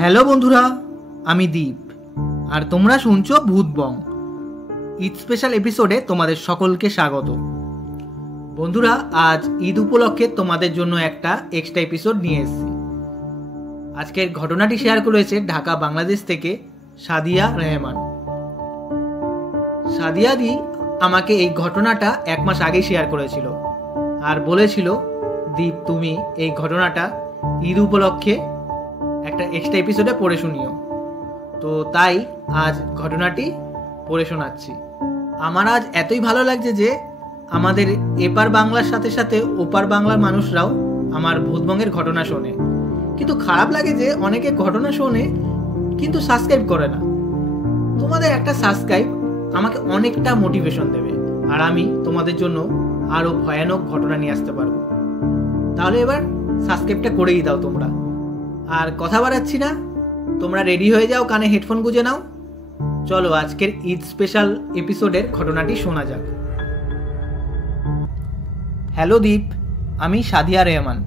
Hello বন্ধুরা, আমি দীপ আর তোমরা শুনছো ভূতবং। ঈদ স্পেশাল এপিসোডে তোমাদের সকলকে স্বাগত। বন্ধুরা, আজ ঈদ উপলক্ষে তোমাদের জন্য একটা এক্সট্রা এপিসোড নিয়ে এসেছি। আজকের ঘটনাটি শেয়ার করেছে ঢাকা বাংলাদেশ থেকে সাদিয়া রেহমান। সাদিয়া দি আমাকে এই ঘটনাটা 1 মাস আগেই শেয়ার করেছিল আর বলেছিল, দীপ তুমি এই ঘটনাটা ঈদ উপলক্ষে একটা এক্সট্রা এপিসোডে পড়ে শুনিও। তো তাই আজ ঘটনাটি পড়ে শোনাচ্ছি। আমার আজ এতই ভালো লাগছে যে আমাদের এপার বাংলার সাথে সাথে ওপার বাংলার মানুষরাও আমার ভূতবঙ্গের ঘটনা শোনে। কিন্তু খারাপ লাগে যে অনেকে ঘটনা শোনে কিন্তু সাবস্ক্রাইব করে না। তোমাদের একটা সাবস্ক্রাইব আমাকে অনেকটা মোটিভেশন দেবে আর আমি তোমাদের জন্য আরও ভয়ানক ঘটনা নিয়ে আসতে পারবো। তাহলে এবার সাবস্ক্রাইবটা করেই দাও তোমরা। আর কথা বাড়াচ্ছি না, তোমরা রেডি হয়ে যাও, কানে হেডফোন গুঁজে নাও। চলো আজকের ঈদ স্পেশাল এপিসোডের ঘটনাটি শোনা যাক। হ্যালো দীপ, আমি সাদিয়া রেহমান,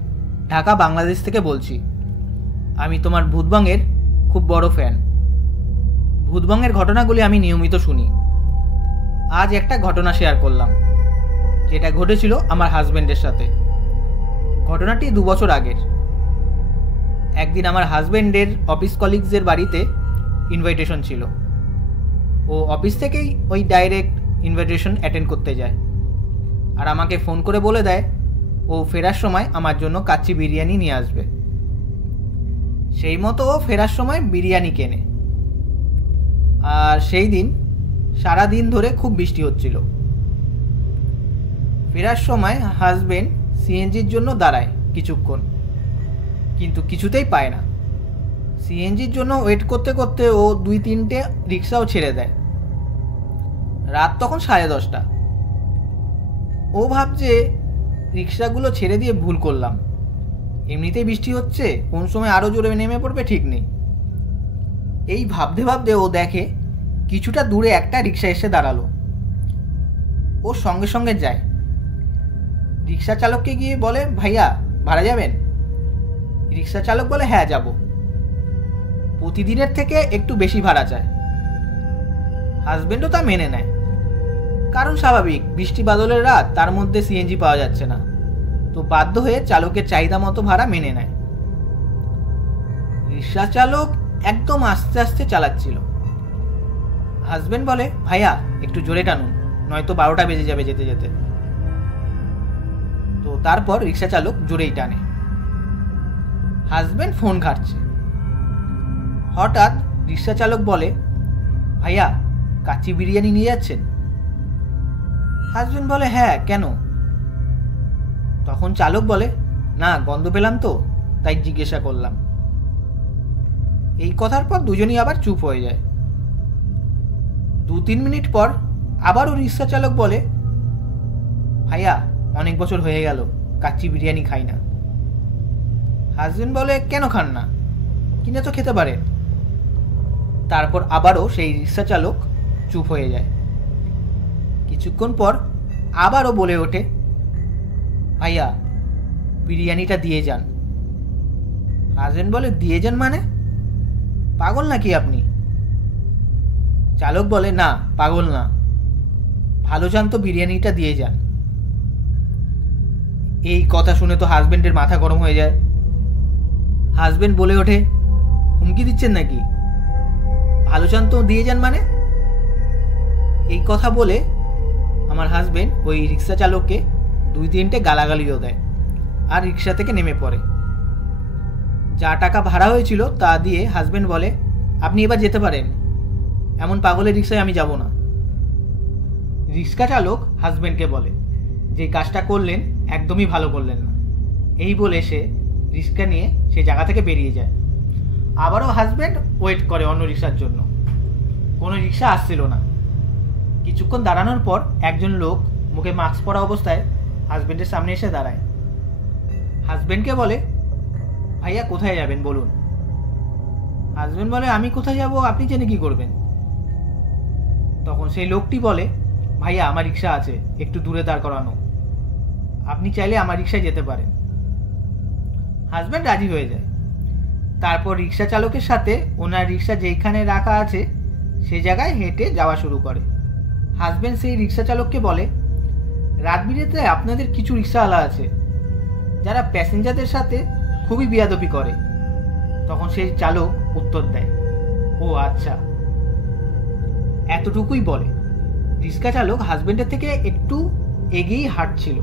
ঢাকা বাংলাদেশ থেকে বলছি। আমি তোমার ভূতবঙ্গের খুব বড় ফ্যান। ভূতবঙ্গের ঘটনাগুলি আমি নিয়মিত শুনি। আজ একটা ঘটনা শেয়ার করলাম যেটা ঘটেছিল আমার হাজব্যান্ডের সাথে। ঘটনাটি 2 বছর আগের। একদিন আমার হাজব্যান্ডের অফিস কলিগসদের বাড়িতে ইনভাইটেশন ছিল। ও অফিস থেকেই ওই ডাইরেক্ট ইনভাইটেশন অ্যাটেন্ড করতে যায় আর আমাকে ফোন করে বলে দেয় ও ফেরার সময় আমার জন্য কাচ্চি বিরিয়ানি নিয়ে আসবে। সেই মতো ও ফেরার সময় বিরিয়ানি কেনে। আর সেই দিন সারা দিন ধরে খুব বৃষ্টি হচ্ছিল। ফেরার সময় হাজব্যান্ড সিএনজির জন্য দাঁড়ায় কিছুক্ষণ, কিন্তু কিছুতেই পায় না। সিএনজির জন্য ওয়েট করতে করতে ও 2-3টে রিক্সাও ছেড়ে দেয়। রাত তখন 10:30। ও ভাবছে রিক্সাগুলো ছেড়ে দিয়ে ভুল করলাম, এমনিতেই বৃষ্টি হচ্ছে, কোন সময় আরও জোরে নেমে পড়বে ঠিক নেই। এই ভাবতে ভাবতে ও দেখে কিছুটা দূরে একটা রিক্সা এসে দাঁড়ালো। ও সঙ্গে সঙ্গে যায়, রিক্সা চালককে গিয়ে বলে, ভাইয়া ভাড়া যাবেন? রিক্সা চালক বলে, হ্যাঁ যাব। প্রতিদিনের থেকে একটু বেশি ভাড়া চায়। হাজবেন্ডও তা মেনে নেয়, কারণ স্বাভাবিক, বৃষ্টি বাদলের রাত, তার মধ্যে সিএনজি পাওয়া যাচ্ছে না। তো বাধ্য হয়ে চালকের চাহিদা মতো ভাড়া মেনে নেয়। রিক্সা চালক একদম আস্তে আস্তে চালাচ্ছিল। হাজবেন্ড বলে, ভাইয়া একটু জোরে টানুন, নয়তো 12টা বেজে যাবে যেতে যেতে। তো তারপর রিক্সা চালক জোরেই টানে। হাজব্যান্ড ফোন ঘাটছে। হঠাৎ রিক্সা চালক বলে, ভাইয়া কাচ্চি বিরিয়ানি নিয়ে যাচ্ছেন? হাজব্যান্ড বলে, হ্যাঁ কেন? তখন চালক বলে, না গন্ধ পেলাম তো তাই জিজ্ঞাসা করলাম। এই কথার পর দুজনই আবার চুপ হয়ে যায়। 2-3 মিনিট পর আবারও রিক্সা চালক বলে, ভাইয়া অনেক বছর হয়ে গেল কাচ্চি বিরিয়ানি খাই না। হাজবেন্ড বলে, কেন খান না? কিনে তো খেতে পারেন। তারপর আবারও সেই রিক্সা চালক চুপ হয়ে যায়। কিছুক্ষণ পর আবারও বলে ওঠে, ভাইয়া বিরিয়ানিটা দিয়ে যান। হাজবেন্ড বলে, দিয়ে যান মানে? পাগল নাকি আপনি? চালক বলে, না পাগল না, ভালো চান তো বিরিয়ানিটা দিয়ে যান। এই কথা শুনে তো হাজবেন্ডের মাথা গরম হয়ে যায়। হাজবেন্ড বলে ওঠে, হুমকি দিচ্ছেন নাকি? ভালো চান তো দিয়ে যান মানে? এই কথা বলে আমার হাজবেন্ড ওই রিক্সা চালককে 2-3টে গালাগালিও দেয় আর রিক্সা থেকে নেমে পড়ে। যা টাকা ভাড়া হয়েছিল তা দিয়ে হাজবেন্ড বলে, আপনি এবার যেতে পারেন, এমন পাগলের রিক্সায় আমি যাব না। রিক্সা চালক হাজবেন্ডকে বলে, যে কাজটা করলেন একদমই ভালো করলেন না। এই বলে সে রিক্সা নিয়ে সে জায়গা থেকে বেরিয়ে যায়। আবারও হাজব্যান্ড ওয়েট করে অন্য রিক্সার জন্য, কোনো রিক্সা আসছিল না। কিছুক্ষণ দাঁড়ানোর পর একজন লোক মুখে মাস্ক পরা অবস্থায় হাজব্যান্ডের সামনে এসে দাঁড়ায়। হাজব্যান্ডকে বলে, ভাইয়া কোথায় যাবেন বলুন। হাজব্যান্ড বলে, আমি কোথায় যাব আপনি জেনে কি করবেন? তখন সেই লোকটি বলে, ভাইয়া আমার রিক্সা আছে একটু দূরে দাঁড় করানো, আপনি চাইলে আমার রিক্সায় যেতে পারেন। হাজব্যান্ড রাজি হয়ে যায়। তারপর রিক্সা চালকের সাথে ওনার রিক্সা যেইখানে রাখা আছে সে জায়গায় হেঁটে যাওয়া শুরু করে। হাজব্যান্ড সেই রিক্সা চালককে বলে, রাত বিরেতে আপনাদের কিছু রিক্সাওয়ালা আছে যারা প্যাসেঞ্জারদের সাথে খুবই বেয়াদবি করে। তখন সেই চালক উত্তর দেয়, ও আচ্ছা। এতটুকুই বলে। রিক্সা চালক হাজব্যান্ডের থেকে একটু এগিয়েই হাঁটছিল।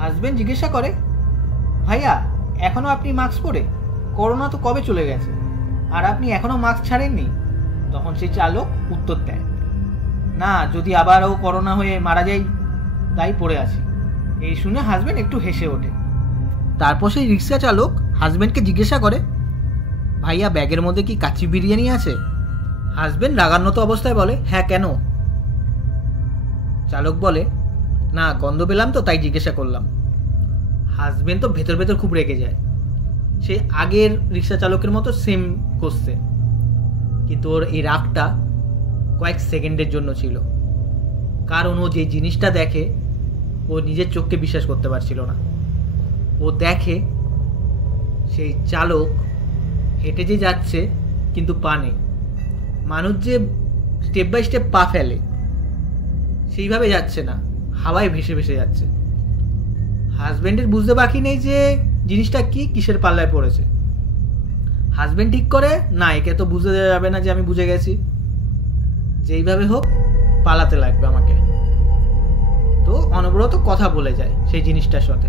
হাজব্যান্ড জিজ্ঞাসা করে, ভাইয়া এখনও আপনি মাস্ক পরে? করোনা তো কবে চলে গেছে, আর আপনি এখনও মাস্ক ছাড়েননি? তখন সেই চালক উত্তর দেয়, না, যদি আবারও করোনা হয়ে মারা যাই তাই পড়ে আছি। এই শুনে হাজব্যান্ড একটু হেসে ওঠে। তারপর সেই রিক্সা চালক হাজব্যান্ডকে জিজ্ঞাসা করে, ভাইয়া ব্যাগের মধ্যে কি কাচ্চি বিরিয়ানি আছে? হাজব্যান্ড রাগান্বিত অবস্থায় বলে, হ্যাঁ কেন? চালক বলে, না, গন্ধ পেলাম তো তাই জিজ্ঞাসা করলাম। হাজব্যান্ড তো ভেতর ভেতর খুব রেগে যায়। সে আগের রিক্সা চালকের মতো সেম করছে, কিন্তু ওর এই রাগটা কয়েক সেকেন্ডের জন্য ছিল, কারণ ও যে জিনিসটা দেখে ও নিজের চোখকে বিশ্বাস করতে পারছিল না। ও দেখে সেই চালক হেঁটে যে যাচ্ছে কিন্তু পা নেই। মানুষ যে স্টেপ বাই স্টেপ পা ফেলে সেইভাবে যাচ্ছে না, হাওয়ায় ভেসে ভেসে যাচ্ছে। হাজব্যান্ডের বুঝতে বাকি নেই যে জিনিসটা কি, কিসের পাল্লায় পড়েছে। হাজব্যান্ড ঠিক করে, না, একে তো বুঝতে দেওয়া যাবে না যে আমি বুঝে গেছি, যেইভাবে হোক পালাতে লাগবে আমাকে। তো অনবরত কথা বলে যায় সেই জিনিসটার সাথে।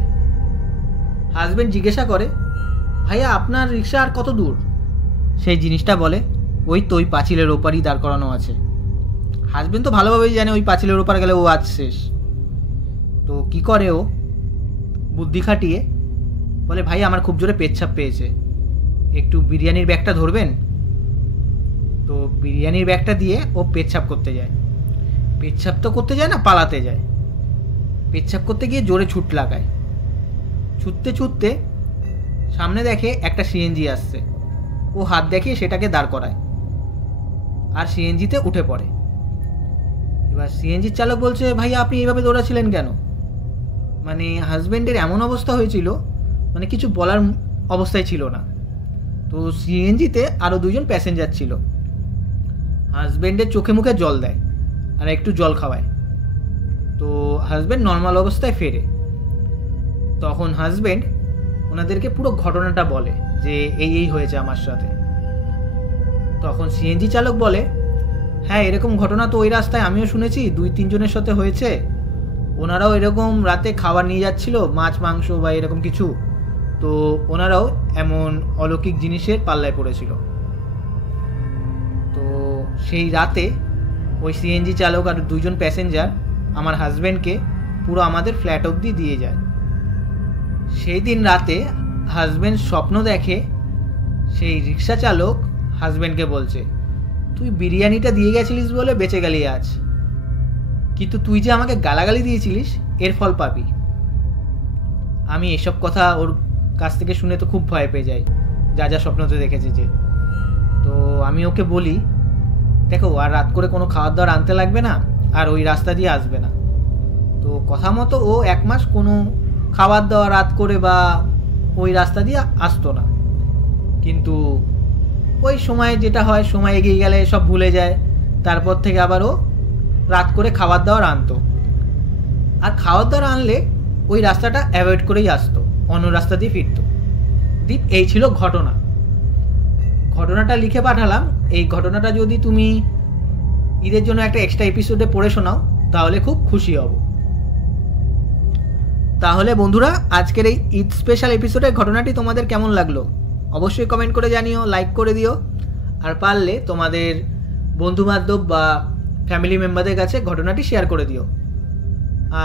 হাজব্যান্ড জিজ্ঞাসা করে, ভাইয়া আপনার রিক্সা আর কত দূর? সেই জিনিসটা বলে, ওই তো ওই পাঁচিলের ওপারই দাঁড় করানো আছে। হাজব্যান্ড তো ভালোভাবেই জানে ওই পাঁচিলের ওপার গেলে ও আজ শেষ। তো কি করে ও বুদ্ধি খাটিয়ে বলে, ভাই আমার খুব জোরে পেচ্ছাপ পেয়েছে, একটু বিরিয়ানির ব্যাগটা ধরবেন? তো বিরিয়ানির ব্যাগটা দিয়ে ও পেচ্ছাপ করতে যায়। পেচ্ছাপ তো করতে যায় না, পালাতে যায়। পেচ্ছাপ করতে গিয়ে জোরে ছুট লাগায়। ছুটতে ছুটতে সামনে দেখে একটা সিএনজি আসছে। ও হাত দেখিয়ে সেটাকে দাঁড় করায় আর সিএনজিতে উঠে পড়ে। এবার সিএনজির চালক বলছে, ভাইয়া আপনি এইভাবে দৌড়াচ্ছিলেন কেন? মানে হাজব্যান্ডের এমন অবস্থা হয়েছিল, মানে কিছু বলার অবস্থায় ছিল না। তো সিএনজিতে আরও দুজন প্যাসেঞ্জার ছিল। হাজব্যান্ডের চোখে মুখে জল দেয় আর একটু জল খাওয়ায়। তো হাজব্যান্ড নর্মাল অবস্থায় ফেরে। তখন হাজব্যান্ড ওনাদেরকে পুরো ঘটনাটা বলে যে এই হয়েছে আমার সাথে। তখন সিএনজি চালক বলে, হ্যাঁ এরকম ঘটনা তো ওই রাস্তায় আমিও শুনেছি, 2-3 জনের সাথে হয়েছে। ওনারাও এরকম রাতে খাবার নিয়ে যাচ্ছিল, মাছ মাংস বা এরকম কিছু, তো ওনারাও এমন অলৌকিক জিনিসের পাল্লায় পড়েছিল। তো সেই রাতে ওই সিএনজি চালক আর 2 জন প্যাসেঞ্জার আমার হাজব্যান্ডকে পুরো আমাদের ফ্ল্যাট অবধি দিয়ে যায়। সেই দিন রাতে হাজব্যান্ড স্বপ্ন দেখে সেই রিক্সা চালক হাজব্যান্ডকে বলছে, তুই বিরিয়ানিটা দিয়ে গেছিলিস বলে বেঁচে গেলি আজ, কিন্তু তুই যে আমাকে গালাগালি দিয়েছিলিস এর ফল পাবি। আমি এসব কথা ওর কাছ থেকে শুনে তো খুব ভয় পেয়ে যাই, যা যা স্বপ্নতে দেখেছে যে। তো আমি ওকে বলি, দেখো আর রাত করে কোনো খাবার দাবার আনতে লাগবে না, আর ওই রাস্তা দিয়ে আসবে না। তো কথা মতো ও 1 মাস কোনো খাবার দাওয়া রাত করে বা ওই রাস্তা দিয়ে আসতো না। কিন্তু ওই সময় যেটা হয়, সময় এগিয়ে গেলে সব ভুলে যায়। তারপর থেকে আবার ও রাত করে খাবার দাবার আনতো, আর খাবার দাবার আনলে ওই রাস্তাটা অ্যাভয়েড করেই আসতো, অন্য রাস্তা দিয়ে ফিরতো। দীপ, এই ছিল ঘটনাটা লিখে পাঠালাম। এই ঘটনাটা যদি তুমি ঈদের জন্য একটা এক্সট্রা এপিসোডে পড়ে শোনাও তাহলে খুব খুশি হব। তাহলে বন্ধুরা, আজকের এই ঈদ স্পেশাল এপিসোডের ঘটনাটি তোমাদের কেমন লাগলো অবশ্যই কমেন্ট করে জানিও, লাইক করে দিও, আর পারলে তোমাদের বন্ধুবান্ধব বা ফ্যামিলি মেম্বারদের কাছে ঘটনাটি শেয়ার করে দিও।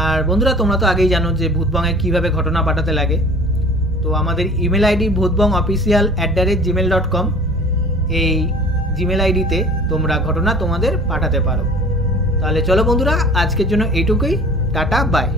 আর বন্ধুরা, তোমরা তো আগেই জানো যে ভূতবংয়ে কীভাবে ঘটনা পাঠাতে লাগে। তো আমাদের ইমেল আইডি bhutbongofficial@gmail.com, এই জিমেল আইডিতে তোমরা ঘটনা তোমাদের পাঠাতে পারো। তাহলে চলো বন্ধুরা, আজকের জন্য এইটুকুই। Tata, by.